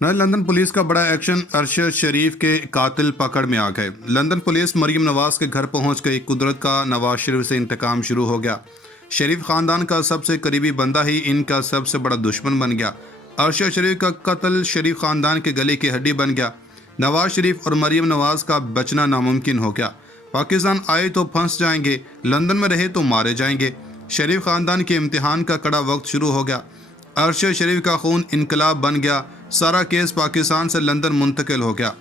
London police का बड़ा action, Arshad शरीफ के कातिल पकड़ में आ गए। लंदन पुलिस मरियम नवाज के घर पहुंच गई। कुदरत का नवाज शरीफ से इंतकाम शुरू हो गया। शरीफ खानदान का सबसे करीबी बंदा ही इनका सबसे बड़ा दुश्मन बन गया। अरशद शरीफ का कत्ल शरीफ खानदान के गले की हड्डी बन गया। नवाज शरीफ और मरियम नवाज का बचना नामुमकिन हो गया। पाकिस्तान आए तो फंस जाएंगे, लंदन में रहे तो मारे जाएंगे। शरीफ खानदान के इम्तिहान का कड़ा वक्त शुरू हो गया। अरशद शरीफ का खून इनकलाब बन गया। सारा केस पाकिस्तान से लंदन मुंतकिल हो गया।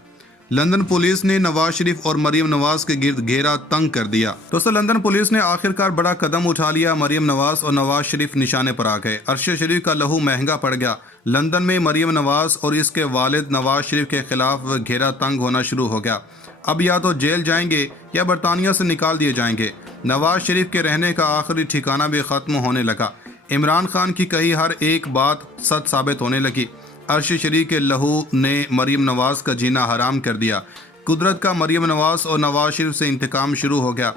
लंदन पुलिस ने नवाज शरीफ और मरियम नवाज के गिर्द घेरा तंग कर दिया। दोस्तों, लंदन पुलिस ने आखिरकार बड़ा कदम उठा लिया। मरियम नवाज और नवाज शरीफ निशाने पर आ गए। अरशद शरीफ का लहू महंगा पड़ गया। लंदन में मरियम नवाज और इसके वालिद नवाज शरीफ के खिलाफ घेरा तंग होना शुरू हो गया। अब या तो जेल जाएंगे या बरतानिया से निकाल दिए जाएंगे। नवाज शरीफ के रहने का आखिरी ठिकाना भी खत्म होने लगा। इमरान खान की कही हर एक बात सच साबित होने लगी। अरशद शरीफ के लहू ने मरियम नवाज का जीना हराम कर दिया। कुदरत का मरियम नवाज और नवाज शरीफ से इंतकाम शुरू हो गया।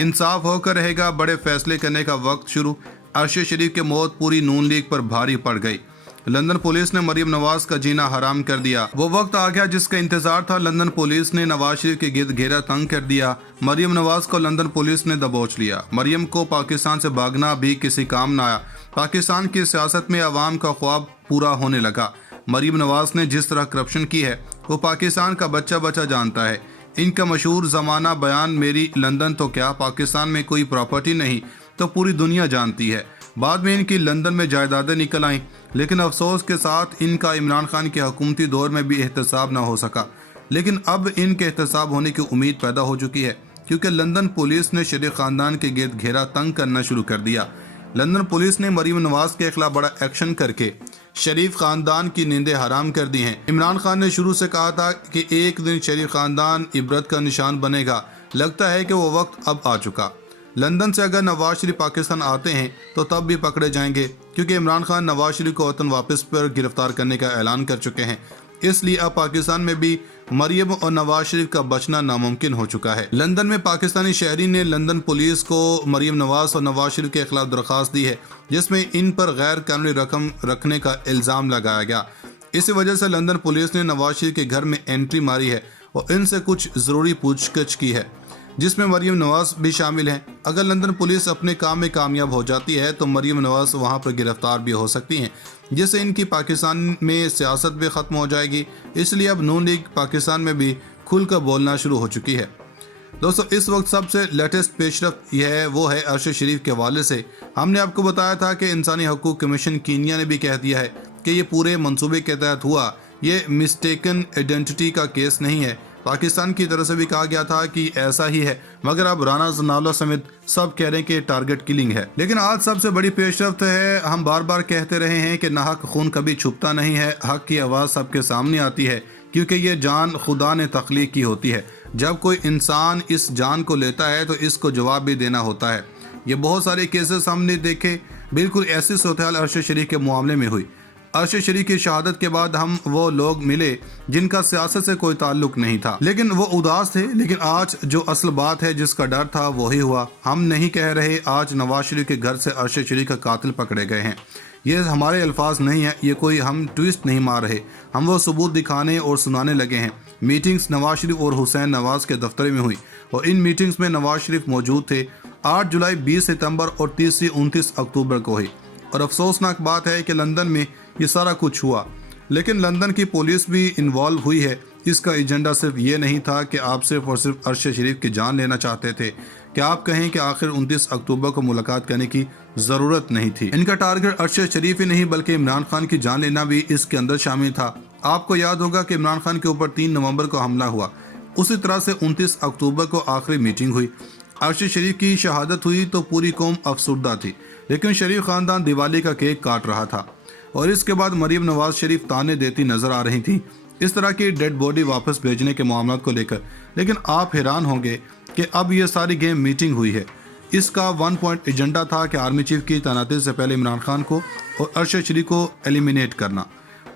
इंसाफ होकर रहेगा, बड़े फैसले करने का वक्त शुरू। अरशद शरीफ की मौत पूरी नून लीग पर भारी पड़ गई। लंदन पुलिस ने मरियम नवाज का जीना हराम कर दिया। वो वक्त आ गया जिसका इंतजार था। लंदन पुलिस ने नवाज शरीफ के गिर्द घेरा तंग कर दिया। मरियम नवाज को लंदन पुलिस ने दबोच लिया। मरियम को पाकिस्तान से भागना भी किसी काम न आया। पाकिस्तान की सियासत में अवाम का ख्वाब पूरा होने लगा। मरियम नवाज ने जिस तरह करप्शन की है वो पाकिस्तान का बच्चा बच्चा जानता है। इनका मशहूर ज़माना बयान, मेरी लंदन तो क्या, पाकिस्तान में कोई प्रॉपर्टी नहीं, तो पूरी दुनिया जानती है। बाद में इनकी लंदन में जायदादें निकल आईं, लेकिन अफसोस के साथ इनका इमरान खान के हुकूमती दौर में भी एहतसाब न हो सका। लेकिन अब इनके एहतसाब होने की उम्मीद पैदा हो चुकी है, क्योंकि लंदन पुलिस ने शरीफ खानदान के गिर्द घेरा तंग करना शुरू कर दिया। लंदन पुलिस ने मरियम नवाज के खिलाफ बड़ा एक्शन करके शरीफ खानदान की नींदें हराम कर दी हैं। इमरान खान ने शुरू से कहा था कि एक दिन शरीफ खानदान इबरत का निशान बनेगा। लगता है कि वो वक्त अब आ चुका। लंदन से अगर नवाज शरीफ पाकिस्तान आते हैं तो तब भी पकड़े जाएंगे, क्योंकि इमरान खान नवाज शरीफ को वतन वापस पर गिरफ्तार करने का ऐलान कर चुके हैं। इसलिए अब पाकिस्तान में भी मरियम और नवाज शरीफ का बचना नामुमकिन हो चुका है। लंदन में पाकिस्तानी शहरी ने लंदन पुलिस को मरियम नवाज और नवाज शरीफ के खिलाफ दरख्वास्त दी है, जिसमें इन पर गैर कानूनी रकम रखने का इल्ज़ाम लगाया गया। इसी वजह से लंदन पुलिस ने नवाज शरीफ के घर में एंट्री मारी है और इनसे कुछ ज़रूरी पूछताछ की है, जिसमें मरियम नवाज भी शामिल हैं। अगर लंदन पुलिस अपने काम में कामयाब हो जाती है तो मरियम नवाज वहां पर गिरफ्तार भी हो सकती हैं, जिससे इनकी पाकिस्तान में सियासत भी ख़त्म हो जाएगी। इसलिए अब नून लीग पाकिस्तान में भी खुलकर बोलना शुरू हो चुकी है। दोस्तों, इस वक्त सबसे लेटेस्ट पेशरफ्त यह है वो है अरशद शरीफ के हवाले से। हमने आपको बताया था कि इंसानी हकूक़ कमीशन कीनिया ने भी कह दिया है कि ये पूरे मंसूबे के तहत हुआ, ये मिस्टेकन आइडेंटिटी का केस नहीं है। पाकिस्तान की तरफ से भी कहा गया था कि ऐसा ही है, मगर अब राना जनाउल्लाह समेत सब कह रहे हैं कि टारगेट किलिंग है। लेकिन आज सबसे बड़ी पेशरफ्त है, हम बार बार कहते रहे हैं कि नाहक खून कभी छुपता नहीं है। हक की आवाज़ सबके सामने आती है, क्योंकि ये जान खुदा ने तख्लीक की होती है। जब कोई इंसान इस जान को लेता है तो इसको जवाब भी देना होता है। ये बहुत सारे केसेस हमने देखे। बिल्कुल ऐसी सूरत अरशद शरीफ के मामले में हुई। अरशद शरीफ की शहादत के बाद हम वो लोग मिले जिनका सियासत से कोई ताल्लुक नहीं था, लेकिन वो उदास थे। लेकिन आज जो असल बात है, जिसका डर था, वही हुआ। हम नहीं कह रहे आज नवाज शरीफ के घर से अरशद शरीफ का कातिल पकड़े गए हैं। ये हमारे अल्फाज नहीं है, ये कोई हम ट्विस्ट नहीं मार रहे। हम वो सबूत दिखाने और सुनाने लगे हैं। मीटिंग्स नवाज शरीफ और हुसैन नवाज के दफ्तर में हुई और इन मीटिंग्स में नवाज शरीफ मौजूद थे। 8 जुलाई, 20 सितंबर और 30 से 29 अक्टूबर को हुई। और अफसोसनाक बात है कि लंदन में ये सारा कुछ हुआ, लेकिन लंदन की पुलिस भी इन्वॉल्व हुई है। इसका एजेंडा सिर्फ ये नहीं था कि आप सिर्फ और सिर्फ अरशद शरीफ की जान लेना चाहते थे, कि आप कहें कि आखिर 29 अक्टूबर को मुलाकात करने की ज़रूरत नहीं थी। इनका टारगेट अरशद शरीफ ही नहीं बल्कि इमरान खान की जान लेना भी इसके अंदर शामिल था। आपको याद होगा कि इमरान खान के ऊपर 3 नवंबर को हमला हुआ। उसी तरह से 29 अक्टूबर को आखिरी मीटिंग हुई। अरशद शरीफ की शहादत हुई तो पूरी कौम अफसुर्दा थी, लेकिन शरीफ खानदान दिवाली का केक काट रहा था। और इसके बाद मरियम नवाज शरीफ ताने देती नजर आ रही थी इस तरह की डेड बॉडी वापस भेजने के मामला को लेकर। लेकिन आप हैरान होंगे कि अब ये सारी गेम मीटिंग हुई है। इसका 1 पॉइंट एजेंडा था कि आर्मी चीफ की तैनाती से पहले इमरान खान को और अरशद शरीफ को एलिमिनेट करना।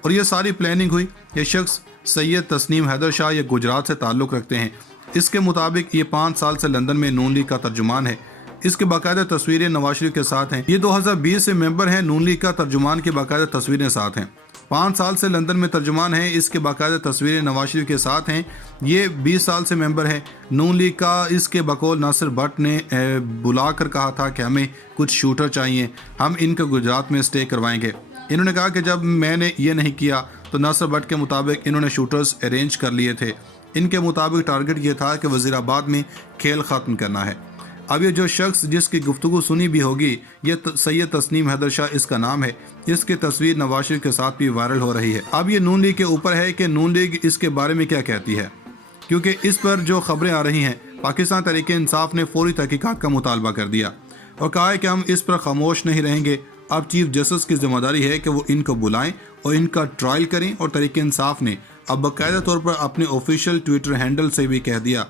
और ये सारी प्लानिंग हुई। ये शख्स सैयद तस्नीम हैदर शाह ये गुजरात से ताल्लुक़ रखते हैं। इसके मुताबिक ये 5 साल से लंदन में नून लीग का तर्जुमान है। इसकी बाकायदा तस्वीरें नवाज शरीफ के साथ हैं। ये 2020 से मेंबर हैं। नून लीग का तर्जुमान की बाकायदा तस्वीरें साथ हैं। 5 سال سے لندن میں ترجمان ہیں، اس کے باقاعدہ تصویریں نواز شریف کے ساتھ ہیں۔ یہ 20 سال سے ممبر ہیں نون لیگ کا۔ اس کے بقول ناصر بٹ نے بلا کر کہا تھا کہ ہمیں کچھ شوٹر چاہیے، ہم ان کو گجرات میں اسٹے کروائیں گے۔ انہوں نے کہا کہ جب میں نے یہ نہیں کیا تو ناصر بٹ کے مطابق انہوں نے شوٹرز ارینج کر لیے تھے۔ ان کے مطابق ٹارگٹ یہ تھا کہ وزیر آباد میں کھیل ختم کرنا ہے۔ اب یہ جو شخص جس کی گفتگو سنی بھی ہوگی، یہ سید تسنیم حیدر شاہ اس کا نام ہے، جس کی تصویر نواز شریف کے ساتھ بھی وائرل ہو رہی ہے۔ اب یہ نون لیگ کے اوپر ہے کہ نون لیگ اس کے بارے میں کیا کہتی ہے، کیونکہ اس پر جو خبریں آ رہی ہیں، پاکستان تحریک انصاف نے فوری تحقیقات کا مطالبہ کر دیا اور کہا ہے کہ ہم اس پر خاموش نہیں رہیں گے۔ اب چیف جسٹس کی ذمہ داری ہے کہ وہ ان کو بلائیں اور ان کا ٹرائل کریں، اور تحریک انصاف نے اب باقاعدہ طور پر اپنے آفیشیل ٹویٹر ہینڈل سے بھی کہہ دیا۔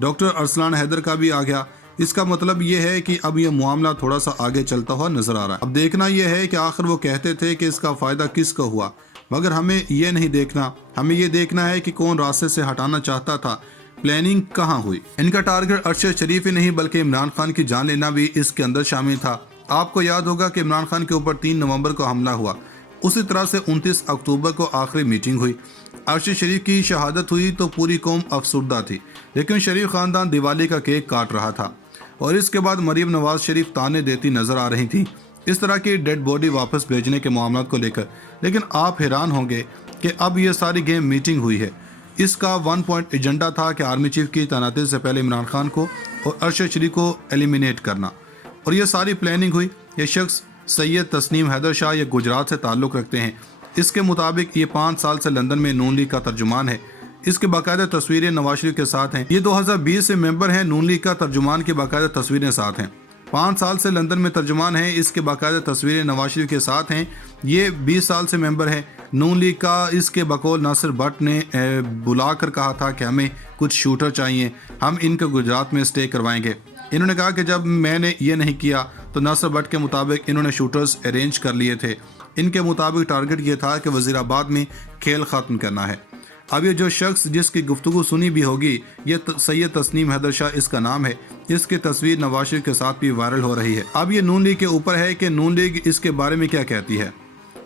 ڈاکٹر ارسلان حیدر کا بھی آ گیا۔ اس کا مطلب یہ ہے کہ اب یہ معاملہ تھوڑا سا آگے چلتا ہوا نظر آ رہا ہے۔ اب دیکھنا یہ ہے کہ آخر وہ کہتے تھے کہ اس کا فائدہ کس کو ہوا، مگر ہمیں یہ نہیں دیکھنا، ہمیں یہ دیکھنا ہے کہ کون راستے سے ہٹانا چاہتا تھا، پلاننگ کہاں ہوئی۔ ان کا ٹارگٹ ارشد شریف ہی نہیں بلکہ عمران خان کی جان لینا بھی اس کے اندر شامل تھا۔ آپ کو یاد ہوگا کہ عمران خان کے اوپر 3 نومبر کو حملہ ہوا، اسی طرح سے 29 اکتوبر کو آخری میٹنگ ہوئی۔ ارشد شریف کی شہادت ہوئی تو پوری قوم افسردہ تھی، لیکن شریف خاندان دیوالی کا کیک کاٹ رہا تھا، اور اس کے بعد مریم نواز شریف تانے دیتی نظر آ رہی تھی اس طرح کی ڈیڈ باڈی واپس بھیجنے کے معاملات کو لے کر۔ لیکن آپ حیران ہوں گے کہ اب یہ ساری گیم میٹنگ ہوئی ہے۔ اس کا 1 پوائنٹ ایجنڈا تھا کہ آرمی چیف کی تعیناتی سے پہلے عمران خان کو اور ارشد شریف کو ایلیمینیٹ کرنا، اور یہ ساری پلاننگ ہوئی۔ یہ شخص سید تسنیم حیدر شاہ یہ گجرات سے تعلق رکھتے ہیں۔ اس کے مطابق یہ 5 سال سے لندن میں نون لیگ کا ترجمان ہے۔ اس کے باقاعدہ تصویریں نواز شریف کے ساتھ ہیں۔ یہ 2020 سے ممبر ہیں نون لیگ کا، ترجمان کی باقاعدہ تصویریں ساتھ ہیں۔ 5 سال سے لندن میں ترجمان ہیں۔ اس کے باقاعدہ تصویریں نواز شریف کے ساتھ ہیں۔ یہ 20 سال سے ممبر ہیں نون لیگ کا۔ اس کے بقول ناصر بٹ نے بلا کر کہا تھا کہ ہمیں کچھ شوٹر چاہیے، ہم ان کو گجرات میں اسٹے کروائیں گے۔ انہوں نے کہا کہ جب میں نے یہ نہیں کیا تو ناصر بٹ کے مطابق انہوں نے شوٹرز ارینج کر لیے تھے۔ ان کے مطابق ٹارگٹ یہ تھا کہ وزیر آباد میں کھیل ختم کرنا ہے۔ اب یہ جو شخص جس کی گفتگو سنی بھی ہوگی، یہ سید تسنیم حیدر شاہ اس کا نام ہے، جس کی تصویر نواز شریف کے ساتھ بھی وائرل ہو رہی ہے۔ اب یہ نون لیگ کے اوپر ہے کہ نون لیگ اس کے بارے میں کیا کہتی ہے،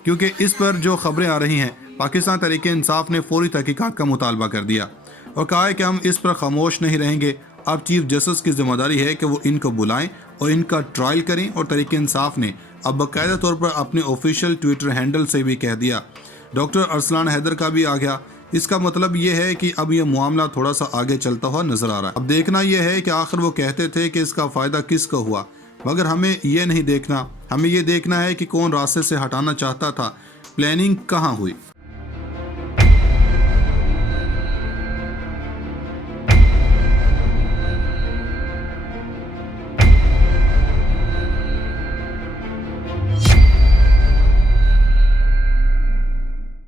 کیونکہ اس پر جو خبریں آ رہی ہیں، پاکستان تحریک انصاف نے فوری تحقیقات کا مطالبہ کر دیا اور کہا ہے کہ ہم اس پر خاموش نہیں رہیں گے۔ اب چیف جسٹس کی ذمہ داری ہے کہ وہ ان کو بلائیں اور ان کا ٹرائل کریں، اور تحریک انصاف نے اب باقاعدہ طور پر اپنے آفیشیل ٹویٹر ہینڈل سے بھی کہہ دیا۔ ڈاکٹر ارسلان حیدر کا بھی آ گیا۔ اس کا مطلب یہ ہے کہ اب یہ معاملہ تھوڑا سا آگے چلتا ہوا نظر آ رہا ہے۔ اب دیکھنا یہ ہے کہ آخر وہ کہتے تھے کہ اس کا فائدہ کس کو ہوا، مگر ہمیں یہ نہیں دیکھنا، ہمیں یہ دیکھنا ہے کہ کون راستے سے ہٹانا چاہتا تھا، پلاننگ کہاں ہوئی۔